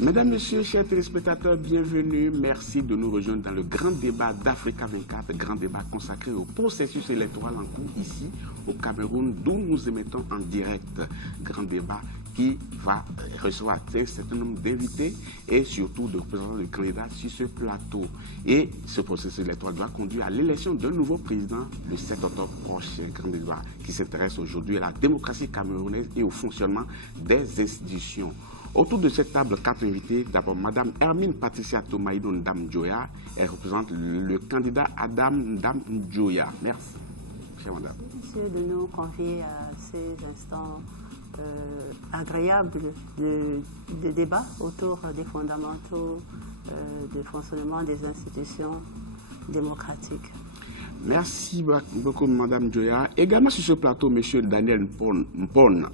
Mesdames, Messieurs, chers téléspectateurs, bienvenue. Merci de nous rejoindre dans le grand débat d'Africa 24, grand débat consacré au processus électoral en cours ici au Cameroun, d'où nous émettons en direct. Grand débat qui va recevoir un certain nombre d'invités et surtout de représentants de candidats sur ce plateau. Et ce processus électoral doit conduire à l'élection d'un nouveau président le 7 octobre prochain. Grand débat qui s'intéresse aujourd'hui à la démocratie camerounaise et au fonctionnement des institutions. Autour de cette table, 4 invités. D'abord, Madame Hermine Patricia Tomaïdo Ndam-Djoya. Elle représente le candidat Adam Ndam-Djoya. Merci. Chère Madame. Monsieur, de nous convier à ces instants agréables de débat autour des fondamentaux de fonctionnement des institutions démocratiques. Merci beaucoup, Madame Djoya. Également sur ce plateau, Monsieur Daniel Mpon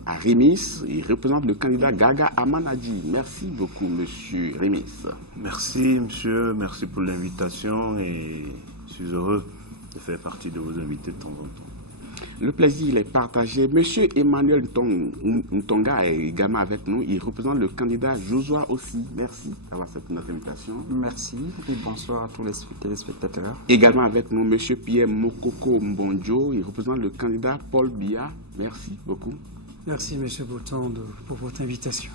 à Remis. Il représente le candidat Gaga Amanadi. Merci beaucoup, Monsieur Remis. Merci, Monsieur. Merci pour l'invitation et je suis heureux de faire partie de vos invités de temps en temps. Le plaisir est partagé. Monsieur Emmanuel Ntonga est également avec nous. Il représente le candidat Joshua aussi. Merci d'avoir accepté notre invitation. Merci et bonsoir à tous les téléspectateurs. Également avec nous, Monsieur Pierre Mokoko Mbonjo. Il représente le candidat Paul Biya. Merci beaucoup. Merci, Monsieur Bouton, pour votre invitation.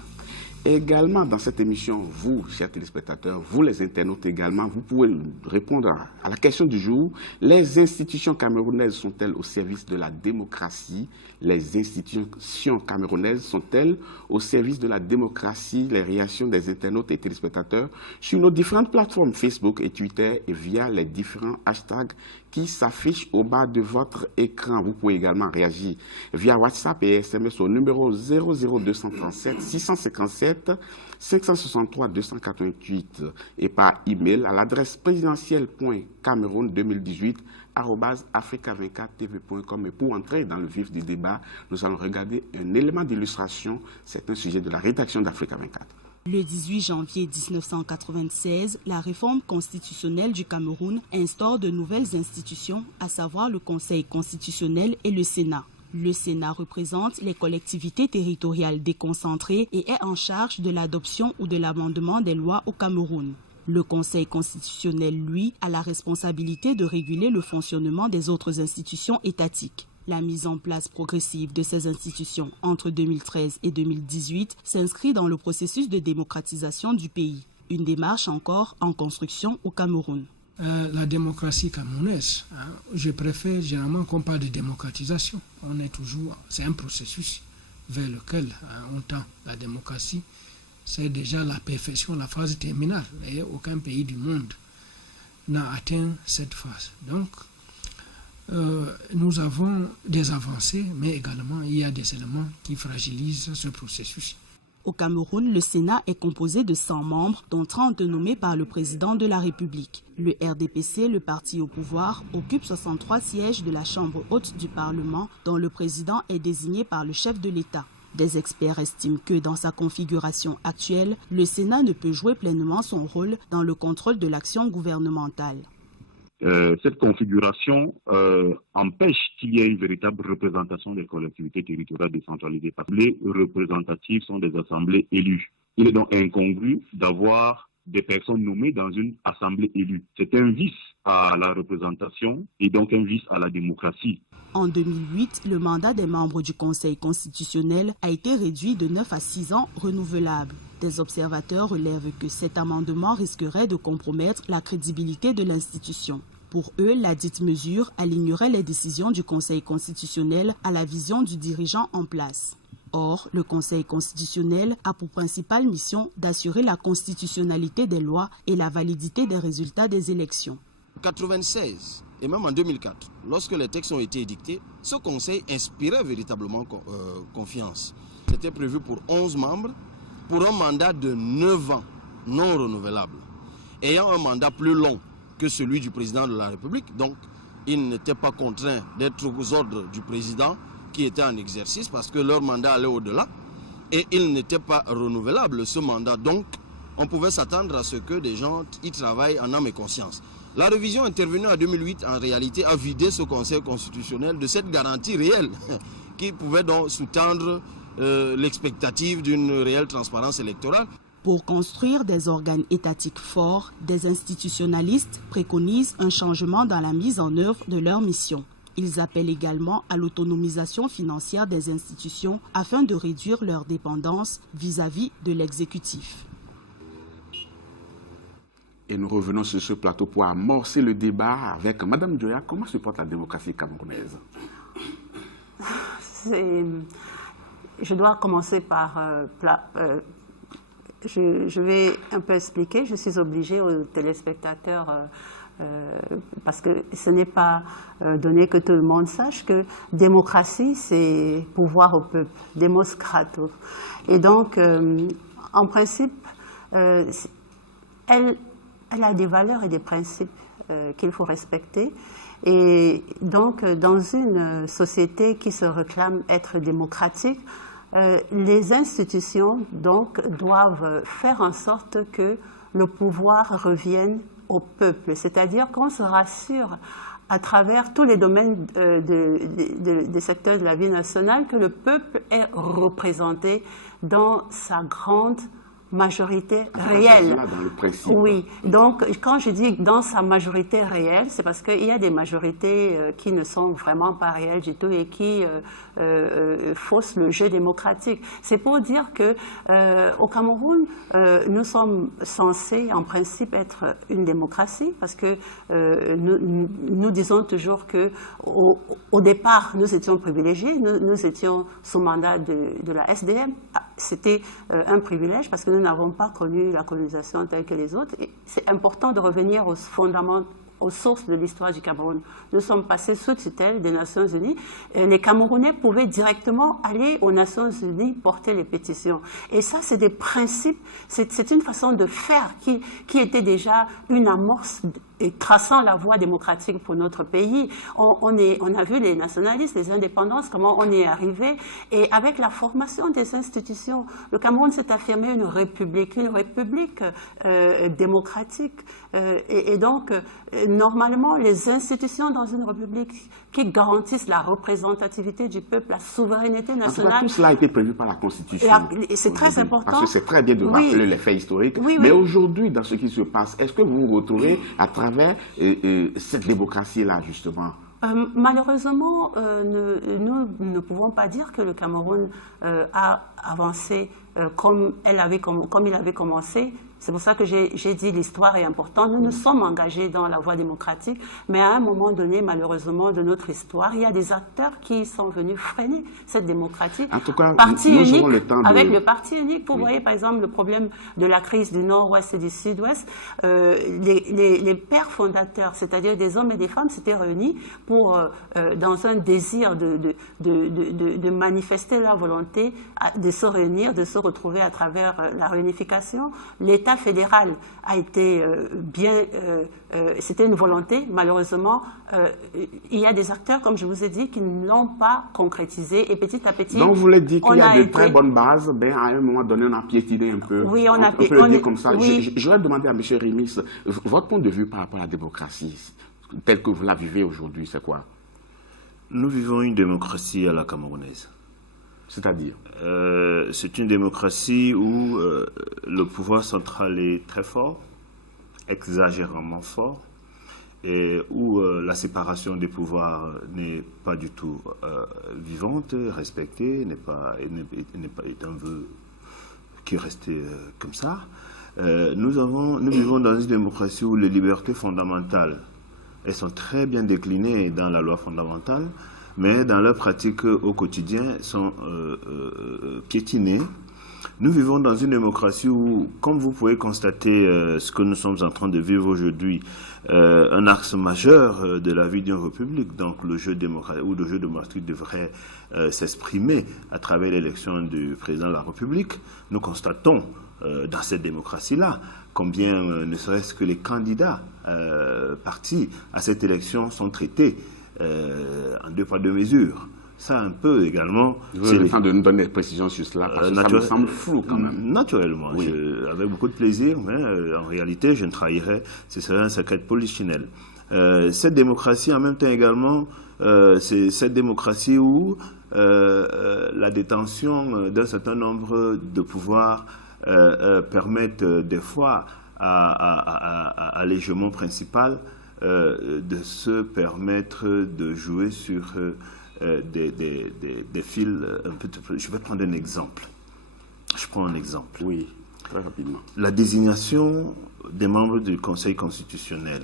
Également dans cette émission, vous, chers téléspectateurs, vous les internautes également, vous pouvez répondre à la question du jour. Les institutions camerounaises sont-elles au service de la démocratie? Les institutions camerounaises sont-elles au service de la démocratie? Les réactions des internautes et téléspectateurs sur nos différentes plateformes Facebook et Twitter et via les différents hashtags qui s'affichent au bas de votre écran. Vous pouvez également réagir via WhatsApp et SMS au numéro 00237 657 563 288 et par email à l'adresse présidentielle.cameroun2018@africa24tv.com. Et pour entrer dans le vif du débat, nous allons regarder un élément d'illustration. C'est un sujet de la rédaction d'Africa 24. Le 18 janvier 1996, la réforme constitutionnelle du Cameroun instaure de nouvelles institutions, à savoir le Conseil constitutionnel et le Sénat. Le Sénat représente les collectivités territoriales déconcentrées et est en charge de l'adoption ou de l'amendement des lois au Cameroun. Le Conseil constitutionnel, lui, a la responsabilité de réguler le fonctionnement des autres institutions étatiques. La mise en place progressive de ces institutions entre 2013 et 2018 s'inscrit dans le processus de démocratisation du pays, une démarche encore en construction au Cameroun. La démocratie camerounaise, je préfère généralement qu'on parle de démocratisation. On est toujours, c'est un processus vers lequel on tend. La démocratie, c'est déjà la perfection, la phase terminale. Et aucun pays du monde n'a atteint cette phase. Donc, nous avons des avancées, mais également il y a des éléments qui fragilisent ce processus. Au Cameroun, le Sénat est composé de 100 membres, dont 30 nommés par le président de la République. Le RDPC, le parti au pouvoir, occupe 63 sièges de la Chambre haute du Parlement, dont le président est désigné par le chef de l'État. Des experts estiment que dans sa configuration actuelle, le Sénat ne peut jouer pleinement son rôle dans le contrôle de l'action gouvernementale. Cette configuration empêche qu'il y ait une véritable représentation des collectivités territoriales décentralisées. Parce que les représentatives sont des assemblées élues. Il est donc incongru d'avoir des personnes nommées dans une assemblée élue. C'est un vice à la représentation et donc un vice à la démocratie. En 2008, le mandat des membres du Conseil constitutionnel a été réduit de 9 à 6 ans renouvelables. Des observateurs relèvent que cet amendement risquerait de compromettre la crédibilité de l'institution. Pour eux, la dite mesure alignerait les décisions du Conseil constitutionnel à la vision du dirigeant en place. Or, le Conseil constitutionnel a pour principale mission d'assurer la constitutionnalité des lois et la validité des résultats des élections. En 1996 et même en 2004, lorsque les textes ont été édictés, ce Conseil inspirait véritablement confiance. C'était prévu pour 11 membres, pour un mandat de 9 ans non renouvelable, ayant un mandat plus long que celui du président de la République. Donc, ils n'étaient pas contraints d'être aux ordres du président qui était en exercice parce que leur mandat allait au-delà et il n'était pas renouvelable, ce mandat. Donc, on pouvait s'attendre à ce que des gens y travaillent en âme et conscience. La révision intervenue en 2008, en réalité, a vidé ce Conseil constitutionnel de cette garantie réelle qui pouvait donc sous-tendre l'expectative d'une réelle transparence électorale. Pour construire des organes étatiques forts, des institutionnalistes préconisent un changement dans la mise en œuvre de leur mission. Ils appellent également à l'autonomisation financière des institutions afin de réduire leur dépendance vis-à-vis de l'exécutif. Et nous revenons sur ce plateau pour amorcer le débat avec Mme Djoya. Comment se porte la démocratie camerounaise? Je dois commencer par... je vais un peu expliquer. Je suis obligée aux téléspectateurs, parce que ce n'est pas donné que tout le monde sache que démocratie, c'est pouvoir au peuple, demos kratos. Et donc, en principe, elle a des valeurs et des principes qu'il faut respecter. Et donc, dans une société qui se réclame être démocratique, les institutions donc doivent faire en sorte que le pouvoir revienne au peuple, c'est-à-dire qu'on se rassure à travers tous les domaines des secteurs de la vie nationale que le peuple est représenté dans sa grande majorité réelle. Là, dans le principe. Oui, donc quand je dis dans sa majorité réelle, c'est parce qu'il y a des majorités qui ne sont vraiment pas réelles du tout et qui faussent le jeu démocratique. C'est pour dire que au Cameroun, nous sommes censés en principe être une démocratie parce que nous disons toujours que au départ, nous étions privilégiés, nous étions sous mandat de la SDM. C'était un privilège parce que nous n'avons pas connu la colonisation telle que les autres. C'est important de revenir aux fondamentaux, aux sources de l'histoire du Cameroun. Nous sommes passés sous tutelle des Nations Unies. Les Camerounais pouvaient directement aller aux Nations Unies porter les pétitions. Et ça, c'est des principes, c'est une façon de faire qui était déjà une amorce et traçant la voie démocratique pour notre pays. On a vu les nationalistes, les indépendances, comment on y est arrivé. Et avec la formation des institutions, le Cameroun s'est affirmé une république démocratique. Et donc, normalement, les institutions dans une république qui garantissent la représentativité du peuple, la souveraineté nationale... En tout cas, tout cela a été prévu par la Constitution. C'est très important. Parce que c'est très bien de rappeler les faits historiques. Oui, mais aujourd'hui, dans ce qui se passe, est-ce que vous vous retrouvez à travers cette démocratie-là, justement? Malheureusement, nous ne pouvons pas dire que le Cameroun a avancé comme il avait commencé. C'est pour ça que j'ai dit l'histoire est importante. Nous nous sommes engagés dans la voie démocratique, mais à un moment donné, malheureusement, de notre histoire, il y a des acteurs qui sont venus freiner cette démocratie. En tout cas, parti nous unique, aurons le temps avec le parti unique, vous voyez par exemple le problème de la crise du Nord-Ouest et du Sud-Ouest, les pères fondateurs, c'est-à-dire des hommes et des femmes, s'étaient réunis pour, dans un désir de manifester leur volonté, de se réunir, de se retrouver à travers la réunification. L'État fédéral a été c'était une volonté. Malheureusement, il y a des acteurs, comme je vous ai dit, qui ne l'ont pas concrétisé et petit à petit... Donc vous voulez dire qu'il y a de très bonnes bases, à un moment donné, on a piétiné un peu. Oui, on peut le dire comme ça. Oui. Je vais demander à M. Rémis, votre point de vue par rapport à la démocratie, telle que vous la vivez aujourd'hui, c'est quoi? Nous vivons une démocratie à la camerounaise. C'est-à-dire c'est une démocratie où le pouvoir central est très fort, exagérément fort, et où la séparation des pouvoirs n'est pas du tout vivante, respectée, est un vœu qui est resté comme ça. Nous vivons dans une démocratie où les libertés fondamentales, elles sont très bien déclinées dans la loi fondamentale, mais dans leur pratique au quotidien sont piétinées. Nous vivons dans une démocratie où, comme vous pouvez constater ce que nous sommes en train de vivre aujourd'hui, un axe majeur de la vie d'une république, donc le jeu démocratique devrait s'exprimer à travers l'élection du président de la République. Nous constatons dans cette démocratie-là combien ne serait-ce que les candidats partis à cette élection sont traités en deux poids deux mesures. Ça un peu également... Vous avez le temps de nous donner des précisions sur cela, parce que ça me semble flou quand même. Naturellement, oui. Avec beaucoup de plaisir, mais en réalité, je ne trahirais, ce serait un secret de polichinelle. Cette démocratie, en même temps également, c'est cette démocratie où la détention d'un certain nombre de pouvoirs permettent des fois à l'hégémon principal de se permettre de jouer sur des fils un peu... Je vais prendre un exemple. Je prends un exemple. Oui, très rapidement. La désignation des membres du Conseil constitutionnel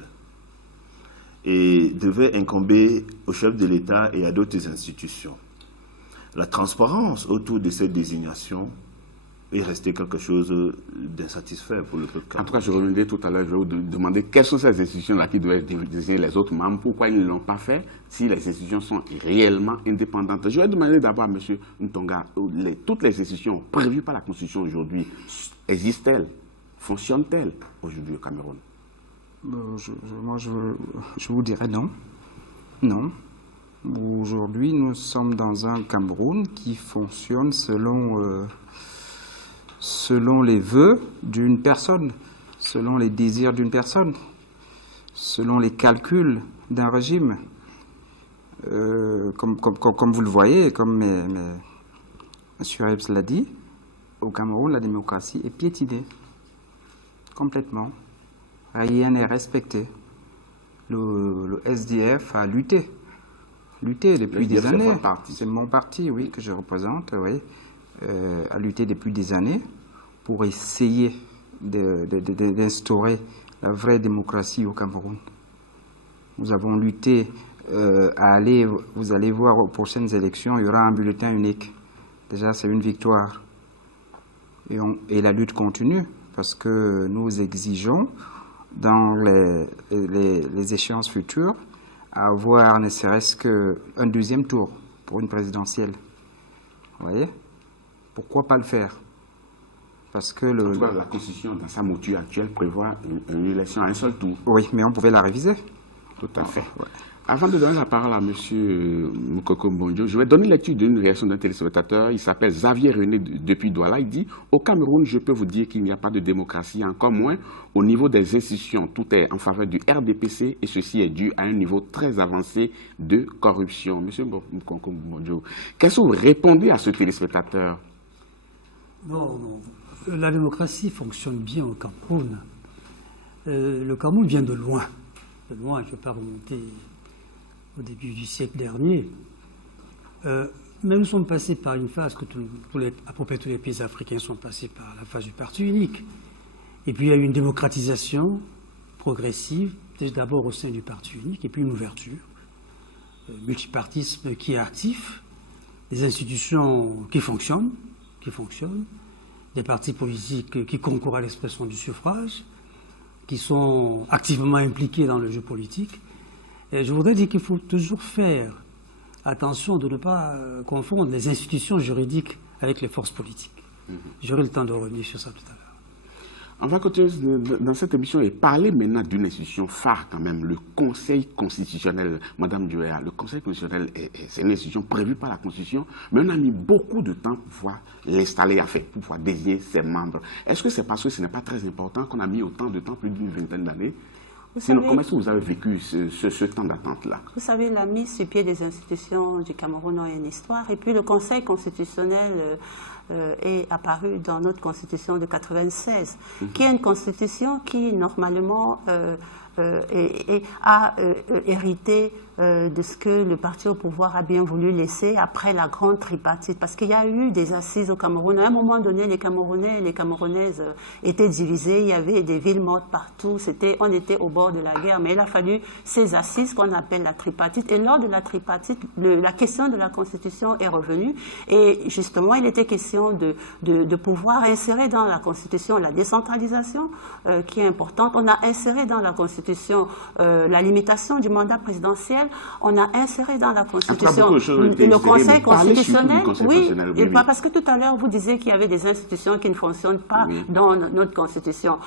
devait incomber au chef de l'État et à d'autres institutions. La transparence autour de cette désignation est restée quelque chose d'insatisfait pour le peuple. En tout cas, je reviendrai tout à l'heure, je vais vous demander quelles sont ces institutions-là qui doivent désigner les autres membres, pourquoi ils ne l'ont pas fait, si les institutions sont réellement indépendantes. Je vais demander d'abord à M. Ntonga, toutes les institutions prévues par la Constitution aujourd'hui, existent-elles, fonctionnent-elles aujourd'hui au Cameroun? Moi, je vous dirais non. Non. Aujourd'hui, nous sommes dans un Cameroun qui fonctionne selon les vœux d'une personne, selon les désirs d'une personne, selon les calculs d'un régime. Comme vous le voyez, comme M. Rebs l'a dit, au Cameroun, la démocratie est piétinée. Complètement. Rien n'est respecté. Le SDF a lutté depuis des années. C'est mon parti, oui, que je représente, oui, a lutté depuis des années pour essayer d'instaurer la vraie démocratie au Cameroun. Nous avons lutté vous allez voir aux prochaines élections, il y aura un bulletin unique. Déjà, c'est une victoire. Et la lutte continue parce que nous exigeons dans les échéances futures à avoir ne serait-ce qu'un deuxième tour pour une présidentielle. Vous voyez? Pourquoi pas le faire? Parce que la Constitution, dans sa mouture actuelle, prévoit une élection à un seul tour. Oui, mais on pouvait la réviser. Tout à fait. Ouais. Avant de donner la parole à M. Moukoko Mbonjo, je vais donner lecture d'une réaction d'un téléspectateur. Il s'appelle Xavier René depuis Douala. Il dit « Au Cameroun, je peux vous dire qu'il n'y a pas de démocratie, encore moins au niveau des institutions. Tout est en faveur du RDPC et ceci est dû à un niveau très avancé de corruption. » M. Moukoko Mbonjo, qu'est-ce que vous répondez à ce téléspectateur? Non. La démocratie fonctionne bien au Cameroun. Le Cameroun vient de loin. De loin, je ne vais pas remonter au début du siècle dernier. Mais nous sommes passés par une phase que à peu près tous les pays africains sont passés par la phase du parti unique. Et puis il y a eu une démocratisation progressive, d'abord au sein du parti unique, et puis une ouverture, multipartisme qui est actif, des institutions qui fonctionnent, des partis politiques qui concourent à l'expression du suffrage, qui sont activement impliqués dans le jeu politique. Et je voudrais dire qu'il faut toujours faire attention de ne pas confondre les institutions juridiques avec les forces politiques. J'aurai le temps de revenir sur ça tout à l'heure. On va continuer dans cette émission et parler maintenant d'une institution phare quand même, le Conseil constitutionnel. Madame Dioya, le Conseil constitutionnel, c'est une institution prévue par la Constitution, mais on a mis beaucoup de temps pour pouvoir l'installer, pour pouvoir désigner ses membres. Est-ce que c'est parce que ce n'est pas très important qu'on a mis autant de temps, plus d'une vingtaine d'années? Sinon, comment est-ce que vous avez vécu ce temps d'attente-là? Vous savez, la mise sur pied des institutions du Cameroun a une histoire. Et puis le Conseil constitutionnel est apparu dans notre Constitution de 1996, qui est une Constitution qui, normalement, a hérité de ce que le parti au pouvoir a bien voulu laisser après la grande tripartite. Parce qu'il y a eu des assises au Cameroun. À un moment donné, les Camerounais et les Camerounaises étaient divisés. Il y avait des villes mortes partout. On était au bord de la guerre. Mais il a fallu ces assises qu'on appelle la tripartite. Et lors de la tripartite, la question de la Constitution est revenue. Et justement, il était question de pouvoir insérer dans la Constitution la décentralisation, qui est importante. On a inséré dans la Constitution la limitation du mandat présidentiel. On a inséré dans la Constitution le Conseil constitutionnel. Oui, parce que tout à l'heure, vous disiez qu'il y avait des institutions qui ne fonctionnent pas dans notre Constitution.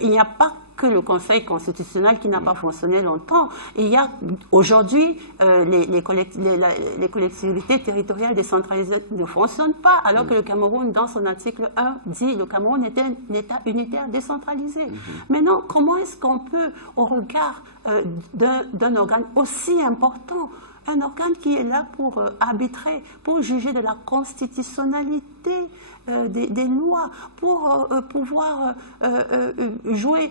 Il n'y a pas que le Conseil constitutionnel qui n'a pas fonctionné longtemps. Il y a aujourd'hui, les collectivités territoriales décentralisées ne fonctionnent pas, alors que le Cameroun, dans son article 1, dit que le Cameroun est un État unitaire décentralisé. Maintenant, comment est-ce qu'on peut, au regard d'un organe aussi important, un organe qui est là pour arbitrer, pour juger de la constitutionnalité adopter des lois pour pouvoir jouer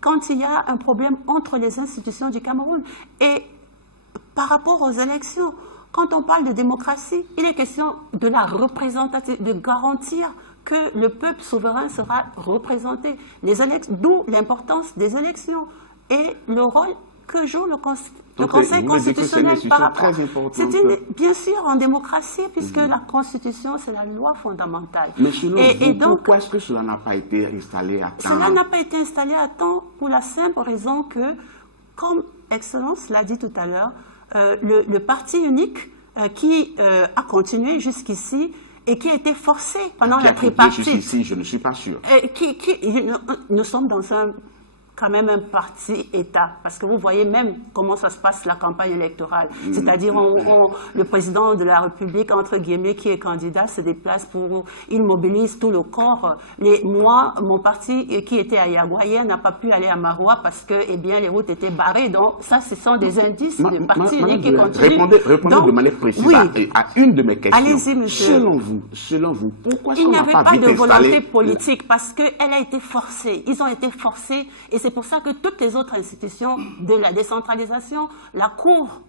quand il y a un problème entre les institutions du Cameroun. Et par rapport aux élections, quand on parle de démocratie, il est question de la représentation, de garantir que le peuple souverain sera représenté. D'où l'importance des élections et le rôle que joue le Conseil constitutionnel par rapport. Bien sûr, en démocratie, puisque la Constitution, c'est la loi fondamentale. Mais selon vous, pourquoi est-ce que cela n'a pas été installé à temps? Cela n'a pas été installé à temps pour la simple raison que, comme Excellence l'a dit tout à l'heure, le parti unique qui a continué jusqu'ici et qui a été forcé pendant la tripartite. Jusqu'ici, je ne suis pas sûr. Nous sommes dans quand même un parti-État, parce que vous voyez même comment ça se passe la campagne électorale. C'est-à-dire, le président de la République, entre guillemets, qui est candidat, se déplace il mobilise tout le corps. Moi, mon parti qui était à Yaguayen n'a pas pu aller à Maroua parce que, eh bien, les routes étaient barrées. Donc, ça, ce sont des indices de parti unique qui continuent. Répondez de manière précise à une de mes questions. Allez-y, monsieur. Selon vous, pourquoi est-ce qu'on n'a pas vite installé... Il n'y avait pas de volonté politique parce qu'elle a été forcée. Ils ont été forcés et c'est pour ça que toutes les autres institutions de la décentralisation, la Cour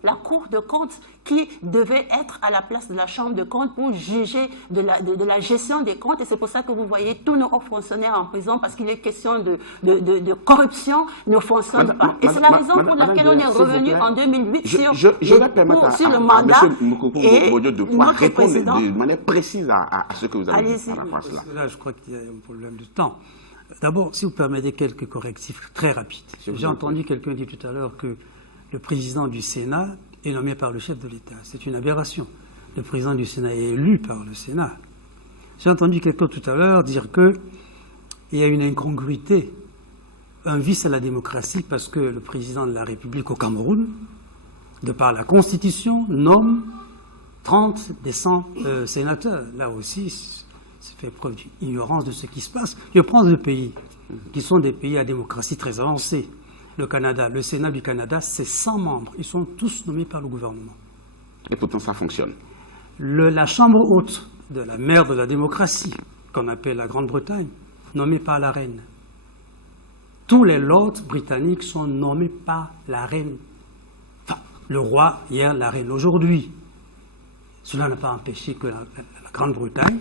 de comptes, qui devait être à la place de la Chambre de comptes pour juger de la gestion des comptes, et c'est pour ça que vous voyez tous nos hauts fonctionnaires en prison, parce qu'il est question de corruption, ne fonctionnent pas. Et c'est la raison pour laquelle on est revenu en 2008 sur le mandat. Et notre président... de manière précise à ce que vous avez dit par rapport à cela. Là, je crois qu'il y a un problème de temps. D'abord, si vous permettez quelques correctifs très rapides. J'ai entendu quelqu'un dire tout à l'heure que le président du Sénat est nommé par le chef de l'État. C'est une aberration. Le président du Sénat est élu par le Sénat. J'ai entendu quelqu'un tout à l'heure dire qu'il y a une incongruité, un vice à la démocratie parce que le président de la République au Cameroun, de par la Constitution, nomme 30 des 100 sénateurs. Là aussi, c'est fait preuve d'ignorance de ce qui se passe. Je prends deux pays qui sont des pays à démocratie très avancée. Le Canada, le Sénat du Canada, c'est 100 membres. Ils sont tous nommés par le gouvernement. Et pourtant, ça fonctionne. La Chambre haute de la mère de la démocratie, qu'on appelle la Grande-Bretagne, nommée par la reine. Tous les lords britanniques sont nommés par la reine. Enfin, le roi hier, la reine aujourd'hui. Cela n'a pas empêché que la Grande-Bretagne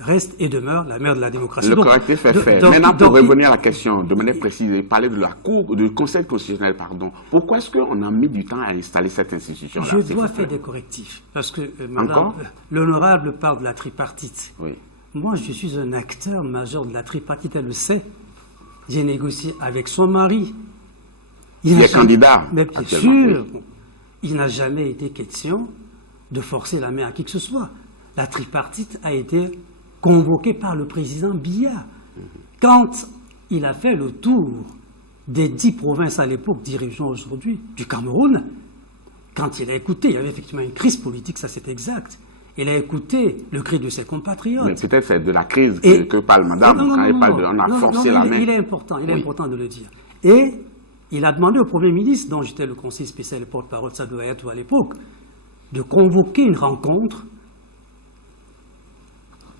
reste et demeure la mère de la démocratie. Le correctif est fait. Maintenant, pour revenir à la question de manière précise et parler de la Cour, du Conseil constitutionnel, pardon, pourquoi est-ce qu'on a mis du temps à installer cette institution-là? Je dois faire des correctifs. Parce que, madame, l'honorable parle de la tripartite. Oui. Moi, je suis un acteur majeur de la tripartite, elle le sait. J'ai négocié avec son mari. Il est candidat. Mais bien sûr, il n'a jamais été question de forcer la main à qui que ce soit. La tripartite a été convoqué par le président Biya. Quand il a fait le tour des 10 provinces à l'époque, dirigeant aujourd'hui du Cameroun, quand il a écouté, il y avait effectivement une crise politique, ça c'est exact. Il a écouté le cri de ses compatriotes. Mais peut-être c'est de la crise que parle madame, quand elle parle de on a forcé la main. Il est important de le dire. Et il a demandé au Premier ministre, dont j'étais le conseiller spécial et porte-parole de Sadou Ayatou à l'époque, de convoquer une rencontre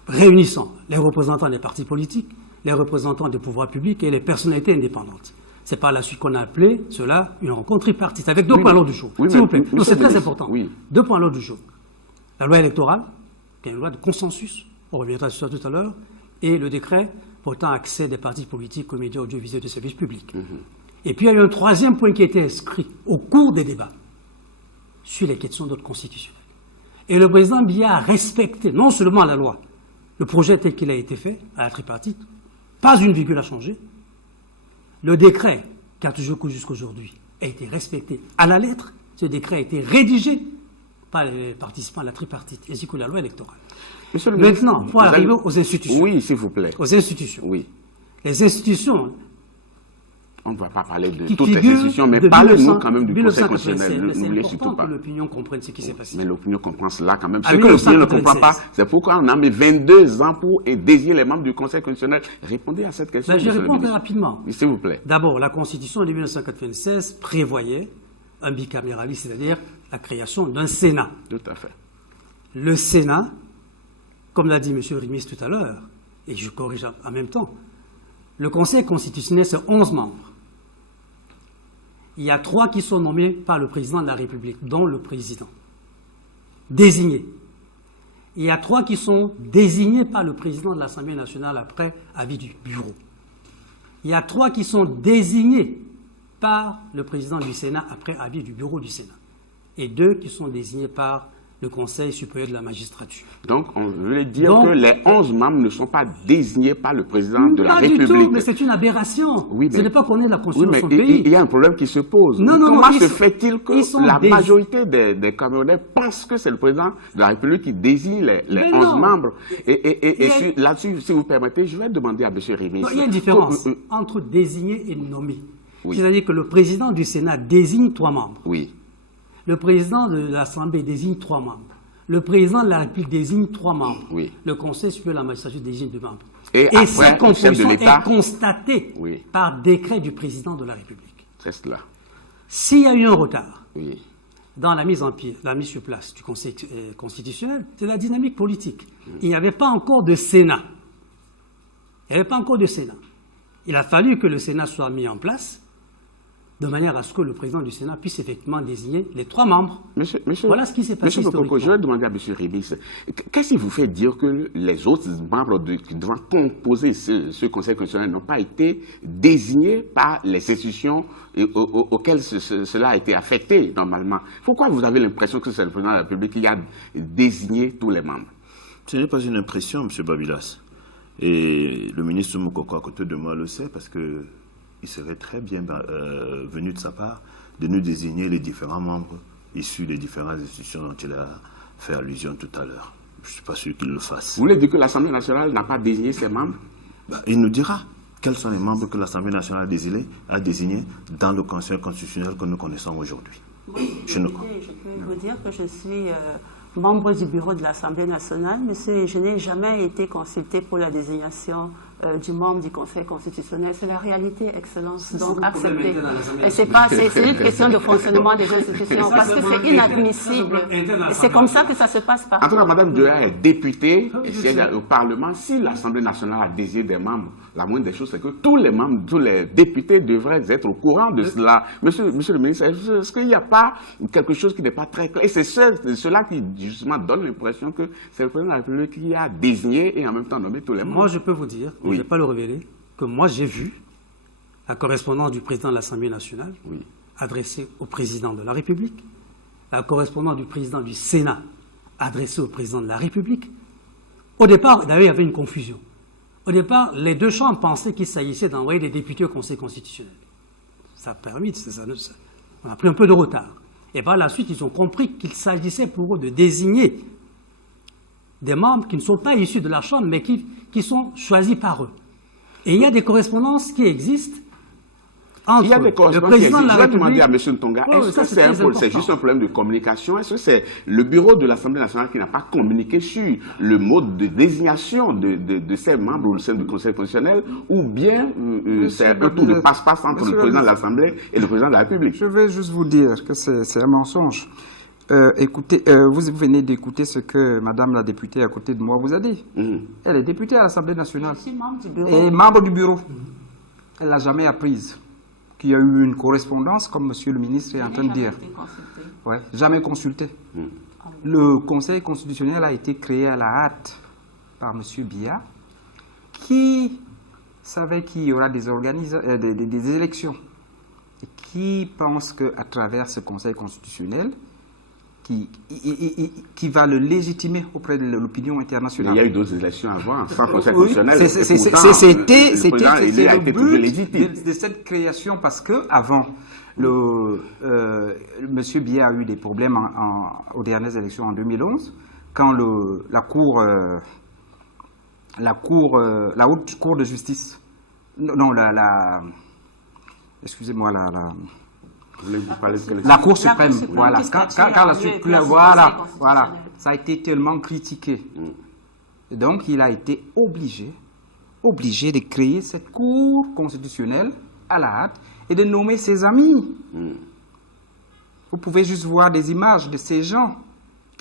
réunissant les représentants des partis politiques, les représentants des pouvoirs publics et les personnalités indépendantes. C'est par la suite qu'on a appelé cela une rencontre tripartite, avec deux points à l'ordre du jour. S'il vous plaît. C'est très important. Deux points à l'ordre du jour. La loi électorale, qui est une loi de consensus, on reviendra sur ça tout à l'heure, et le décret portant accès des partis politiques aux médias audiovisuels de service public. Et puis il y a eu un troisième point qui a été inscrit au cours des débats sur les questions d'ordre constitutionnel. Et le président Biya a respecté non seulement la loi, le projet tel qu'il a été fait à la tripartite, pas une virgule à changer. Le décret, qui a toujours cours jusqu'aujourd'hui, a été respecté à la lettre. Ce décret a été rédigé par les participants à la tripartite, ainsi que la loi électorale. Maintenant, pour arriver aux institutions. Oui, s'il vous plaît. Aux institutions. Oui. Les institutions. On ne va pas parler de toutes les institutions, mais parlez-nous quand même du Conseil constitutionnel. N'oubliez surtout pas. Que l'opinion comprenne ce qui s'est passé. Mais l'opinion comprend cela quand même. Ce que l'opinion ne comprend pas, c'est pourquoi on a mis 22 ans pour désigner les membres du Conseil constitutionnel. Répondez à cette question. Je réponds très rapidement. S'il vous plaît. D'abord, la Constitution de 1996 prévoyait un bicaméralisme, c'est-à-dire la création d'un Sénat. Tout à fait. Le Sénat comme l'a dit M. Rimis tout à l'heure, et je corrige en même temps, le Conseil constitutionnel, c'est 11 membres. Il y a 3 qui sont nommés par le président de la République, dont le président, désigné. Il y a 3 qui sont désignés par le président de l'Assemblée nationale après avis du bureau. Il y a 3 qui sont désignés par le président du Sénat après avis du bureau du Sénat. Et 2 qui sont désignés par le Conseil supérieur de la magistrature. Donc, on veut dire que les 11 membres ne sont pas désignés par le président de la République. Pas du tout, mais c'est une aberration. Oui, mais, ce n'est pas qu'on est de la Constitution de son pays. Il y a un problème qui se pose. Non, Comment se fait-il que la majorité des Camerounais pensent que c'est le président de la République qui désigne les 11 membres? Et là-dessus, si vous permettez, je vais demander à M. Rimis. Il y a une différence entre désigner et nommer. Oui. C'est-à-dire que le président du Sénat désigne 3 membres. Oui. Le président de l'Assemblée désigne 3 membres. Le président de la République désigne 3 membres. Oui. Le Conseil supérieur de la magistrature désigne 2 membres. Et cette composition est constatée par décret du président de la République. C'est cela. S'il y a eu un retard dans la mise en pied, la mise sur place du Conseil constitutionnel, c'est la dynamique politique. Il n'y avait pas encore de Sénat. Il n'y avait pas encore de Sénat. Il a fallu que le Sénat soit mis en place de manière à ce que le président du Sénat puisse effectivement désigner les 3 membres. Voilà ce qui s'est passé historiquement. Je vais demander à M. Rimis, qu'est-ce qui vous fait dire que les autres membres qui devant composer ce Conseil constitutionnel n'ont pas été désignés par les institutions auxquelles cela a été affecté normalement? Pourquoi vous avez l'impression que c'est le président de la République qui a désigné tous les membres? Ce n'est pas une impression, M. Babilas. Et le ministre Moukoko à côté de moi le sait parce que il serait très bien venu de sa part de nous désigner les différents membres issus des différentes institutions dont il a fait allusion tout à l'heure. Je ne suis pas sûr qu'il le fasse. Vous voulez dire que l'Assemblée nationale n'a pas désigné ses membres? Il nous dira quels sont les membres que l'Assemblée nationale a désignés dans le Conseil constitutionnel que nous connaissons aujourd'hui. Oui, je peux vous dire que je suis membre du bureau de l'Assemblée nationale, mais je n'ai jamais été consulté pour la désignation du membre du Conseil constitutionnel. C'est la réalité, Excellence, donc acceptée. Et c'est une question de fonctionnement des institutions, parce que c'est inadmissible. Et c'est comme ça que ça se passe partout. En tout cas, Mme Dioya est députée et siège au Parlement. Si l'Assemblée nationale a désigné des membres, la moindre des choses, c'est que tous les membres, tous les députés devraient être au courant de cela. Monsieur le ministre, est-ce qu'il n'y a pas quelque chose qui n'est pas très clair? Et c'est cela qui, justement, donne l'impression que c'est le président de la République qui a désigné et en même temps nommé tous les membres. Moi, je peux vous dire, je ne vais pas le révéler, que moi, j'ai vu la correspondance du président de l'Assemblée nationale adressée au président de la République, la correspondance du président du Sénat adressée au président de la République. Au départ, d'ailleurs, il y avait une confusion. Au départ, les 2 chambres pensaient qu'il s'agissait d'envoyer des députés au Conseil constitutionnel. Ça a permis, on a pris un peu de retard. Et par la suite, ils ont compris qu'il s'agissait pour eux de désigner des membres qui ne sont pas issus de la Chambre, mais qui sont choisis par eux. Et il y a des correspondances qui existent entre le président de la République... Je vais demander à M. Ntonga, est-ce que c'est juste un problème de communication? Est-ce que c'est le bureau de l'Assemblée nationale qui n'a pas communiqué sur le mode de désignation de ces membres au sein du Conseil constitutionnel, ou bien c'est un tour de passe-passe entre le président de l'Assemblée et le président de la République? Je vais juste vous dire que c'est un mensonge. Écoutez, vous venez d'écouter ce que Madame la députée à côté de moi vous a dit. Elle est députée à l'Assemblée nationale. Je suis membre du bureau. Et membre du bureau. Elle n'a jamais apprise qu'il y a eu une correspondance, comme Monsieur le ministre est en train de dire. Ouais, jamais consulté. Le Conseil constitutionnel a été créé à la hâte par Monsieur Biya, qui savait qu'il y aura des élections et qui pense qu'à travers ce Conseil constitutionnel, qui va le légitimer auprès de l'opinion internationale. Il y a eu d'autres élections avant, sans Conseil constitutionnel. C'était le but de cette création, parce que avant, M. Biya a eu des problèmes aux dernières élections en 2011, quand la haute cour de justice, excusez-moi, la Cour suprême, voilà, voilà, ça a été tellement critiqué. Et donc, il a été obligé de créer cette Cour constitutionnelle à la hâte et de nommer ses amis. Vous pouvez juste voir des images de ces gens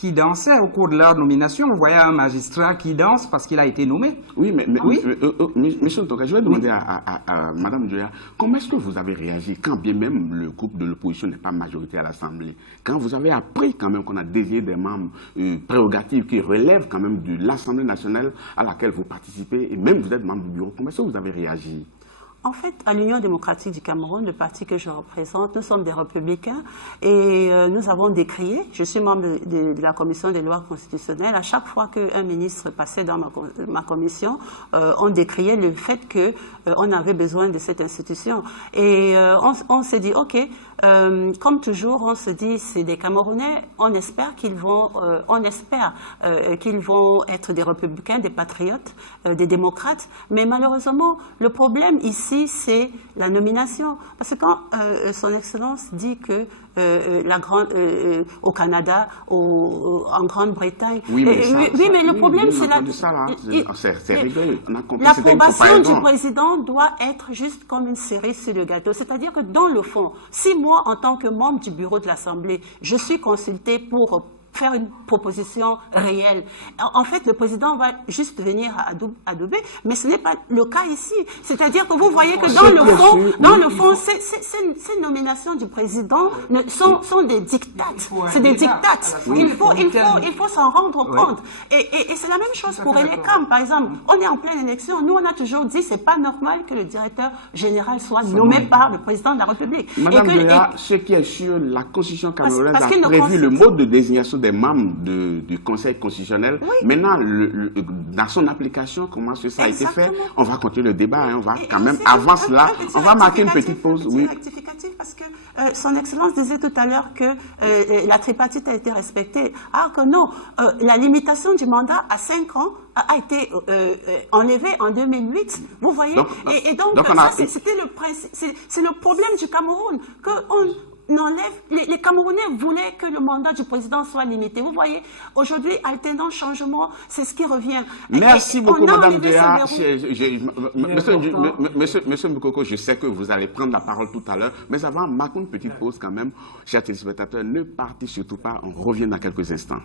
qui dansaient au cours de leur nomination. Vous voyez un magistrat qui danse parce qu'il a été nommé. Oui, mais monsieur Ntonga, je vais demander à Mme Djoya, comment est-ce que vous avez réagi quand bien même le groupe de l'opposition n'est pas majorité à l'Assemblée? Quand vous avez appris quand même qu'on a désigné des membres prérogatives qui relèvent quand même de l'Assemblée nationale à laquelle vous participez, et même vous êtes membre du bureau, comment est-ce que vous avez réagi? En fait, à l'Union démocratique du Cameroun, le parti que je représente, nous sommes des républicains et nous avons décrié, je suis membre de la commission des lois constitutionnelles, à chaque fois qu'un ministre passait dans ma commission, on décriait le fait qu'on avait besoin de cette institution. Et on s'est dit, ok, comme toujours, on se dit, c'est des Camerounais, on espère qu'ils vont être des républicains, des patriotes, des démocrates, mais malheureusement, le problème ici, c'est la nomination. Parce que quand Son Excellence dit que au Canada, en Grande-Bretagne... Oui, mais le problème, c'est l'approbation du président doit être juste comme une cerise sur le gâteau. C'est-à-dire que dans le fond, si moi, en tant que membre du bureau de l'Assemblée, je suis consulté pour faire une proposition réelle. En fait, le président va juste venir adouber, mais ce n'est pas le cas ici. C'est-à-dire que vous voyez que dans le fond, ces nominations du président sont des dictates. C'est des dictates. Il faut s'en rendre compte. Et c'est la même chose pour Elecam, par exemple. On est en pleine élection. Nous, on a toujours dit, c'est pas normal que le directeur général soit nommé par le président de la République. Madame Djoya, ce qui est sûr, la Constitution camerounaise a prévu le mode de désignation des membres du Conseil constitutionnel. Oui. Maintenant, dans son application, comment ça a été fait? On va continuer le débat, hein, on va quand même, avant cela, on va marquer une petite pause. Oui. Rectificatif parce que Son Excellence disait tout à l'heure que la tripartite a été respectée. Alors que non, la limitation du mandat à 5 ans a été enlevée en 2008. Vous voyez? Donc c'était le principe, c'est le problème du Cameroun, les Camerounais voulaient que le mandat du président soit limité. Vous voyez, aujourd'hui, alternant changement, c'est ce qui revient. Merci beaucoup, Madame Djoya. Monsieur Mbokoko, je sais que vous allez prendre la parole tout à l'heure, mais avant, marquons une petite pause quand même. Chers téléspectateurs, ne partez surtout pas, on revient dans quelques instants.